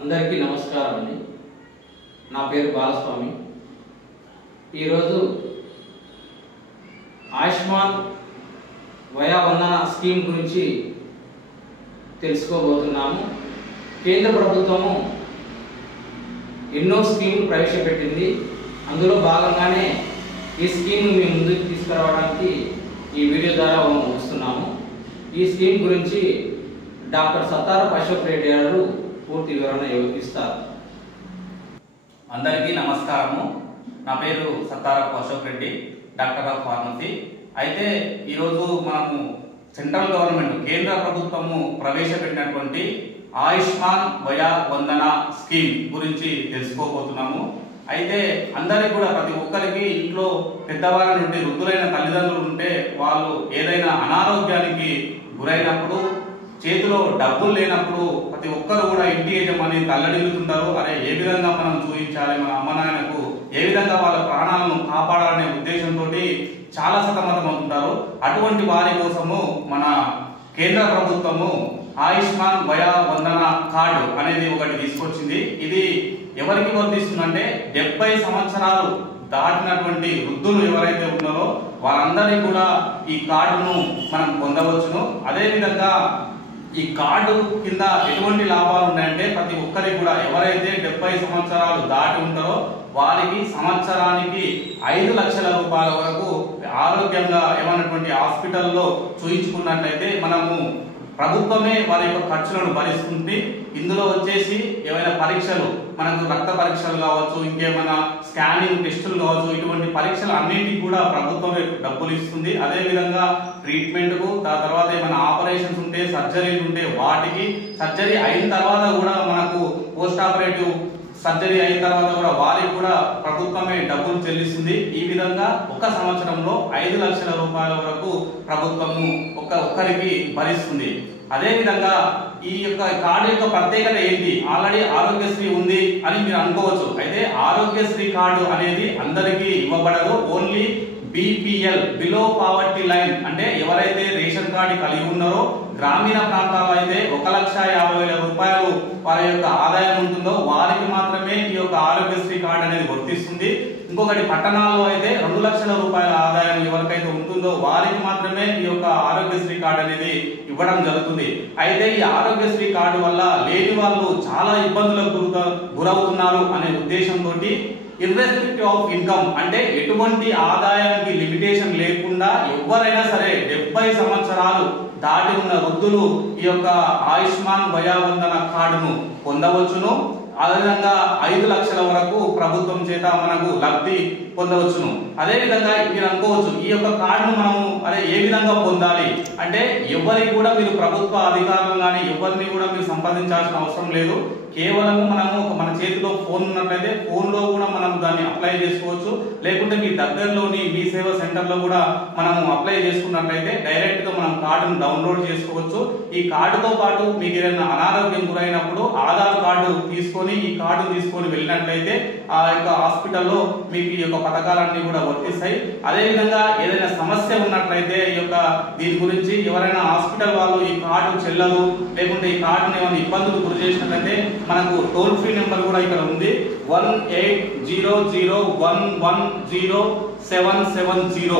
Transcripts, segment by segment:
అందరికీ నమస్కారం అండి. నా పేరు బాలస్వామి. ఈరోజు ఆయుష్మాన్ వయా వందన స్కీమ్ గురించి తెలుసుకోబోతున్నాము. కేంద్ర ప్రభుత్వము ఎన్నో స్కీములు ప్రవేశపెట్టింది. అందులో భాగంగానే ఈ స్కీమ్ మీ ముందుకు తీసుకురావడానికి ఈ వీడియో ద్వారా వస్తున్నాము. ఈ స్కీమ్ గురించి డాక్టర్ సత్తారపు అశోక్ రెడ్డి గారు పూర్తి వివరణ ఇస్తారు. అందరికీ నమస్కారము. నా పేరు Sattarapu Ashok Reddy, doctor of pharmacy. అయితే ఈరోజు మనము సెంట్రల్ గవర్నమెంట్ కేంద్ర ప్రభుత్వము ప్రవేశపెట్టినటువంటి ఆయుష్మాన్ వయా వందన స్కీమ్ గురించి తెలుసుకోబోతున్నాము. అయితే అందరికి కూడా ప్రతి ఒక్కరికి ఇంట్లో పెద్దవాళ్ళ నుండి వృద్ధులైన తల్లిదండ్రులు ఉంటే వాళ్ళు ఏదైనా అనారోగ్యానికి గురైనప్పుడు, చేతిలో డబ్బులు లేనప్పుడు ప్రతి ఒక్కరు కూడా ఇంటి యజమాని తల్లడిల్లుతుంటారు. అరే ఏ విధంగా మనం చూపించాలి, మన అమ్మ నాయనకు ఏ విధంగా వాళ్ళ ప్రాణాలను కాపాడాలనే ఉద్దేశంతో చాలా సతమతం అవుతుంటారు. అటువంటి వారి కోసము మన కేంద్ర ప్రభుత్వము ఆయుష్మాన్ వయా వందన కార్డు అనేది ఒకటి తీసుకొచ్చింది. ఇది ఎవరికి వర్తిస్తుందంటే 70 సంవత్సరాలు దాటినటువంటి వృద్ధులు ఎవరైతే ఉన్నారో వారందరికీ కూడా ఈ కార్డును మనం పొందవచ్చును. అదేవిధంగా ఈ కార్డు కింద ఎటువంటి లాభాలు ఉన్నాయంటే ప్రతి ఒక్కరికి కూడా ఎవరైతే 70 సంవత్సరాలు దాటి ఉంటారో వారికి సంవత్సరానికి 5 లక్షల రూపాయల వరకు ఆరోగ్యంగా ఏమైనటువంటి హాస్పిటల్లో చూయించుకున్నట్లయితే మనము ప్రభుత్వమే వారి యొక్క ఖర్చులను భరిస్తుంది. ఇందులో వచ్చేసి ఏమైనా పరీక్షలు, మనకు రక్త పరీక్షలు కావచ్చు, ఇంకేమైనా స్కానింగ్ టెస్టులు కావచ్చు, ఇటువంటి పరీక్షలు అన్నింటికి కూడా ప్రభుత్వమే డబ్బులు ఇస్తుంది. అదేవిధంగా ట్రీట్మెంట్కు, తర్వాత ఏమైనా ఆపరేషన్స్ ఉంటే, సర్జరీలు ఉంటే వాటికి, సర్జరీ అయిన తర్వాత కూడా మనకు పోస్ట్ ఆపరేటివ్ సర్జరీ అయిన తర్వాత కూడా వారికి కూడా ప్రభుత్వమే డబ్బులు చెల్లిస్తుంది. ఈ విధంగా ఒక సంవత్సరంలో 5 లక్షల రూపాయల వరకు ప్రభుత్వము ఒక్కరికి భరిస్తుంది. అదే విధంగా ఈ యొక్క కార్డు యొక్క ప్రత్యేకత ఏంటి? ఆల్రెడీ ఆరోగ్యశ్రీ ఉంది అని మీరు అనుకోవచ్చు. అయితే ఆరోగ్యశ్రీ కార్డు అనేది అందరికీ ఇవ్వబడదు. Only BPL below poverty line అంటే ఎవరైతే రేషన్ కార్డు కలిగి ఉన్నారో, గ్రామీణ ప్రాంతాల్లో అయితే 1,50,000 రూపాయలు వారి యొక్క ఆదాయం ఉంటుందో వారికి మాత్రమే ఈ యొక్క ఆరోగ్యశ్రీ కార్డు అనేది వర్తిస్తుంది. ఇంకొకటి పట్టణాల్లో అయితే 2 లక్షల రూపాయల ఆదాయం ఎవరికైతే ఉంటుందో వారికి మాత్రమే ఈ యొక్క ఆరోగ్యశ్రీ కార్డు అనేది ఇవ్వడం జరుగుతుంది. అయితే ఈ ఆరోగ్యశ్రీ కార్డు వల్ల లేని వాళ్ళు చాలా ఇబ్బందులకు గురవుతున్నారు అనే ఉద్దేశంతో ఇర్రెస్పెక్టివ్ ఆఫ్ ఇన్కమ్ అంటే ఎటువంటి ఆదాయానికి లిమిటేషన్ లేకుండా ఎవరైనా సరే 70 సంవత్సరాలు దాటి ఉన్న వృద్ధులు ఈ యొక్క ఆయుష్మాన్ వయా వందన కార్డును పొందవచ్చును. అదేవిధంగా 5 లక్షల వరకు ప్రభుత్వం చేత మనకు లబ్ధి పొందవచ్చును. అదే విధంగా మీరు అనుకోవచ్చు ఈ యొక్క కార్డును మనము ఏ విధంగా పొందాలి అంటే ఎవరికి కూడా మీరు ప్రభుత్వ అధికారులు కానీ ఎవరిని కూడా మీరు సంపాదించాల్సిన అవసరం లేదు. కేవలం మనము మన చేతిలో ఫోన్ ఉన్నట్లయితే ఫోన్ లో కూడా మనం దాన్ని అప్లై చేసుకోవచ్చు. లేకుంటే మీ దగ్గరలోని మీ సేవా సెంటర్ లో కూడా మనము అప్లై చేసుకున్నట్లయితే డైరెక్ట్ గా మనం కార్డును డౌన్లోడ్ చేసుకోవచ్చు. ఈ కార్డుతో పాటు మీకు ఏదైనా అనారోగ్యం గురైనప్పుడు ఆధార్ కార్డు తీసుకొని ఈ కార్డు తీసుకొని వెళ్ళినట్లయితే ఆ యొక్క హాస్పిటల్లో మీకు ఈ యొక్క పథకాలన్నీ కూడా వర్తిస్తాయి. అదే విధంగా ఏదైనా సమస్య ఉన్నట్లయితే ఈ యొక్క దీని గురించి ఎవరైనా హాస్పిటల్ వాళ్ళు ఈ కార్డు చెల్లదు, లేకుంటే ఈ కార్డును ఏమైనా ఇబ్బందులు గురి చేసినట్లయితే మనకు టోల్ ఫ్రీ నెంబర్ కూడా ఇక్కడ ఉంది 1800110770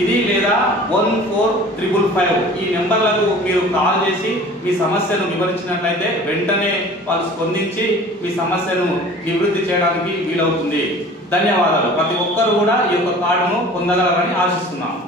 ఇది లేదా 14555 ఈ నెంబర్లకు మీరు కాల్ చేసి మీ సమస్యను వివరించినట్లయితే వెంటనే వాళ్ళు స్పందించి మీ సమస్యను నివృత్తి చేయడానికి వీలవుతుంది. ధన్యవాదాలు. ప్రతి ఒక్కరు కూడా ఈ యొక్క కార్డును పొందగలరని ఆశిస్తున్నాము.